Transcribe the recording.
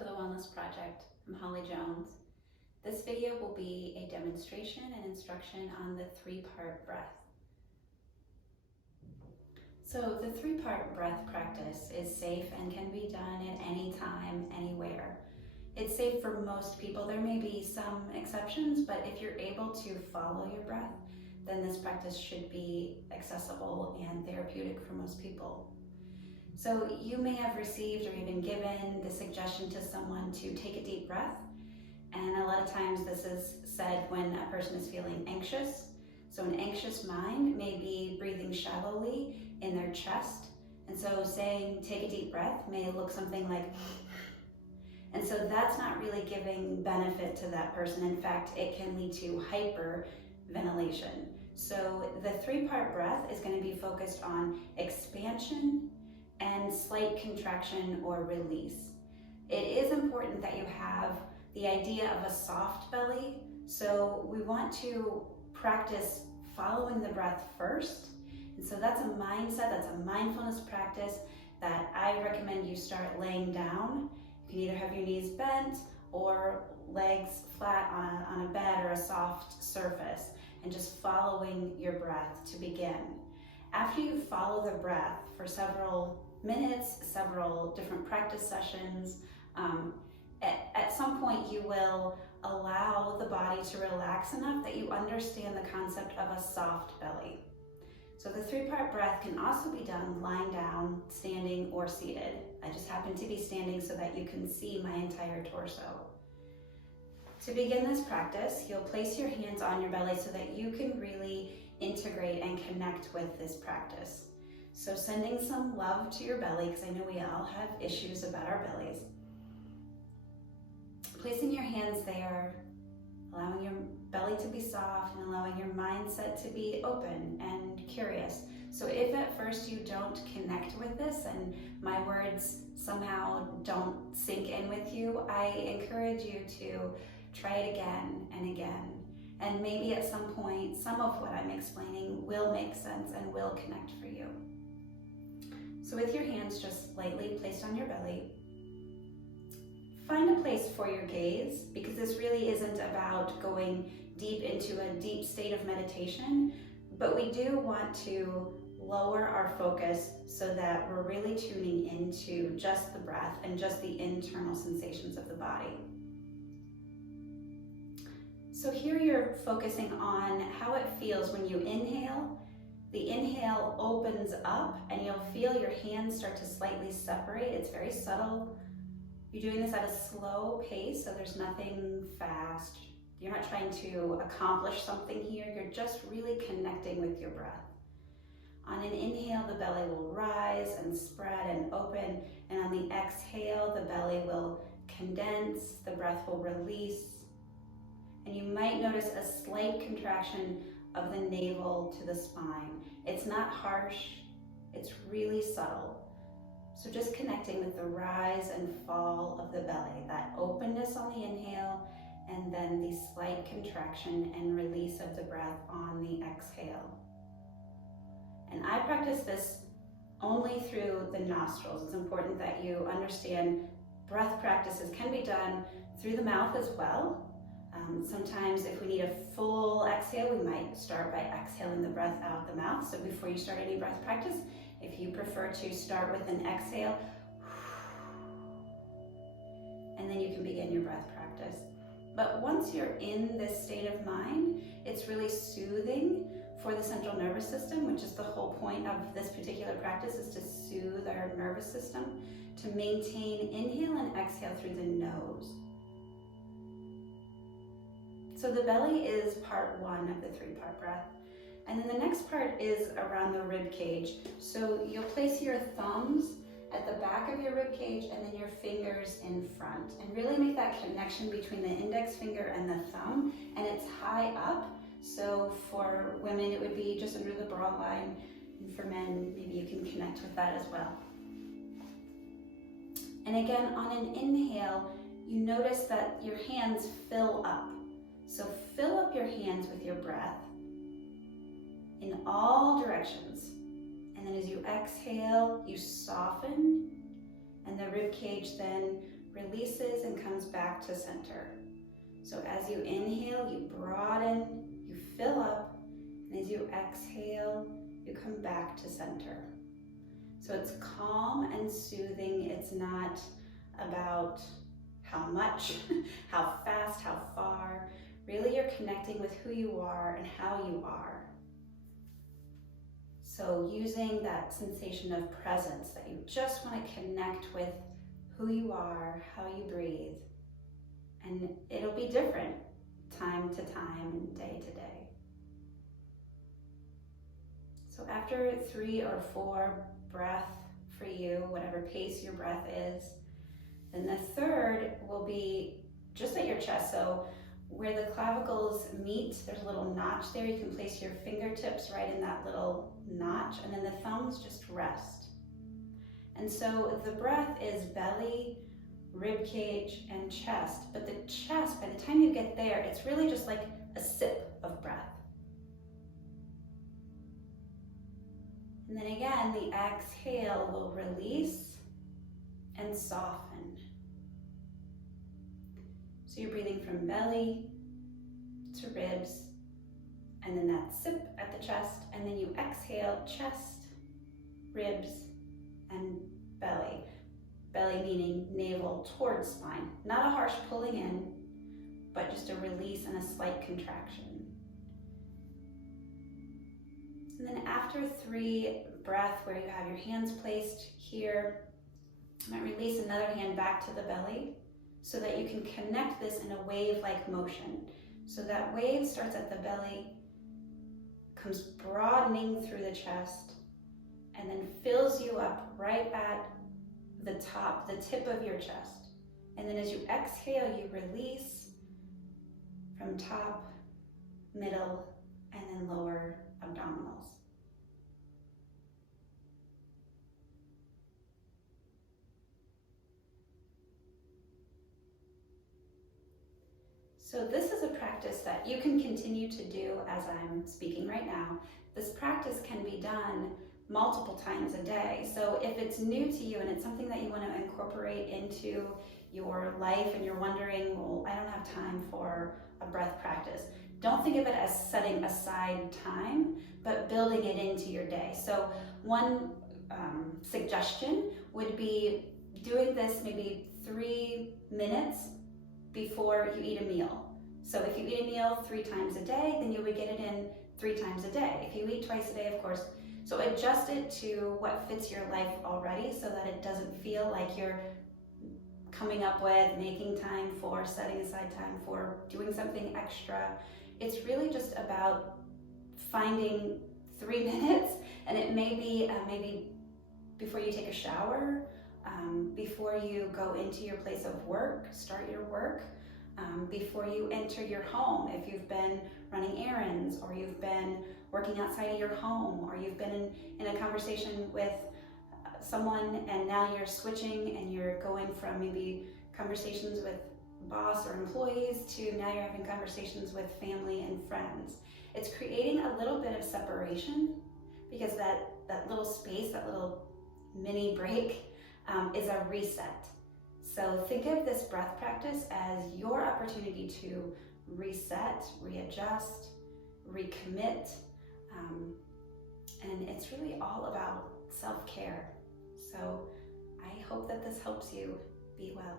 to the Wellness Project. I'm Holly Jones. This video will be a demonstration and instruction on the three-part breath. So the three-part breath practice is safe and can be done at any time, anywhere. It's safe for most people. There may be some exceptions, but if you're able to follow your breath, then this practice should be accessible and therapeutic for most people. So you may have received or even given the suggestion to someone to take a deep breath. And a lot of times this is said when a person is feeling anxious. So an anxious mind may be breathing shallowly in their chest. And so saying take a deep breath may look something like, and so that's not really giving benefit to that person. In fact, it can lead to hyperventilation. So the three-part breath is going to be focused on expansion and slight contraction or release. It is important that you have the idea of a soft belly. So we want to practice following the breath first. And so that's a mindset, that's a mindfulness practice that I recommend you start laying down. You can either have your knees bent or legs flat on a bed or a soft surface, and just following your breath to begin. After you follow the breath for several minutes, several different practice sessions, at some point you will allow the body to relax enough that you understand the concept of a soft belly. So the three-part breath can also be done lying down, standing, or seated. I just happen to be standing so that you can see my entire torso. To begin this practice, you'll place your hands on your belly so that you can really integrate and connect with this practice. So sending some love to your belly, because I know we all have issues about our bellies. Placing your hands there, allowing your belly to be soft and allowing your mindset to be open and curious. So if at first you don't connect with this and my words somehow don't sink in with you, I encourage you to try it again and again. And maybe at some point, some of what I'm explaining will make sense and will connect for you. So with your hands just lightly placed on your belly, find a place for your gaze, because this really isn't about going deep into a deep state of meditation, but we do want to lower our focus so that we're really tuning into just the breath and just the internal sensations of the body. So here you're focusing on how it feels when you inhale. The inhale opens up and you'll feel your hands start to slightly separate. It's very subtle. You're doing this at a slow pace, so there's nothing fast. You're not trying to accomplish something here. You're just really connecting with your breath. On an inhale, the belly will rise and spread and open. And on the exhale, the belly will condense, the breath will release. And you might notice a slight contraction of the navel to the spine. It's not harsh, it's really subtle. So just connecting with the rise and fall of the belly, that openness on the inhale, and then the slight contraction and release of the breath on the exhale. And I practice this only through the nostrils. It's important that you understand breath practices can be done through the mouth as well. Sometimes if we need a full exhale, we might start by exhaling the breath out the mouth. So before you start any breath practice, if you prefer to start with an exhale, and then you can begin your breath practice. But once you're in this state of mind, it's really soothing for the central nervous system, which is the whole point of this particular practice, is to soothe our nervous system, to maintain inhale and exhale through the nose. So the belly is part one of the three-part breath. And then the next part is around the rib cage. So you'll place your thumbs at the back of your rib cage and then your fingers in front. And really make that connection between the index finger and the thumb. And it's high up. So for women, it would be just under the bra line. And for men, maybe you can connect with that as well. And again, on an inhale, you notice that your hands fill up. So fill up your hands with your breath in all directions. And then as you exhale, you soften, and the rib cage then releases and comes back to center. So as you inhale, you broaden, you fill up, and as you exhale, you come back to center. So it's calm and soothing. It's not about how much, how fast, how far. Really, you're connecting with who you are and how you are. So using that sensation of presence, that you just want to connect with who you are, how you breathe. And it'll be different time to time and day to day. So after 3 or 4 breath for you, whatever pace your breath is, then the third will be just at your chest. So where the clavicles meet, there's a little notch there. You can place your fingertips right in that little notch, and then the thumbs just rest. And so the breath is belly, rib cage, and chest. But the chest, by the time you get there, it's really just like a sip of breath. And then again, the exhale will release and soften. So you're breathing from belly to ribs, and then that sip at the chest, and then you exhale, chest, ribs, and belly. Belly meaning navel towards spine. Not a harsh pulling in, but just a release and a slight contraction. And then after 3 breaths where you have your hands placed here, you might release another hand back to the belly so that you can connect this in a wave-like motion. So that wave starts at the belly, comes broadening through the chest, and then fills you up right at the top, the tip of your chest. And then as you exhale, you release from top, middle, and then lower abdominals. So this is a practice that you can continue to do as I'm speaking right now. This practice can be done multiple times a day. So if it's new to you and it's something that you want to incorporate into your life and you're wondering, well, I don't have time for a breath practice, don't think of it as setting aside time, but building it into your day. So one suggestion would be doing this maybe 3 minutes before you eat a meal. So if you eat a meal 3 times a day, then you would get it in 3 times a day. If you eat twice a day, of course, so adjust it to what fits your life already so that it doesn't feel like you're coming up with, making time for, setting aside time for, doing something extra. It's really just about finding 3 minutes, and it may be maybe before you take a shower, before you go into your place of work, start your work, before you enter your home, if you've been running errands, or you've been working outside of your home, or you've been in a conversation with someone and now you're switching and you're going from maybe conversations with boss or employees to now you're having conversations with family and friends. It's creating a little bit of separation because that little space, that little mini break is a reset. So think of this breath practice as your opportunity to reset, readjust, recommit, and it's really all about self-care. So I hope that this helps you be well.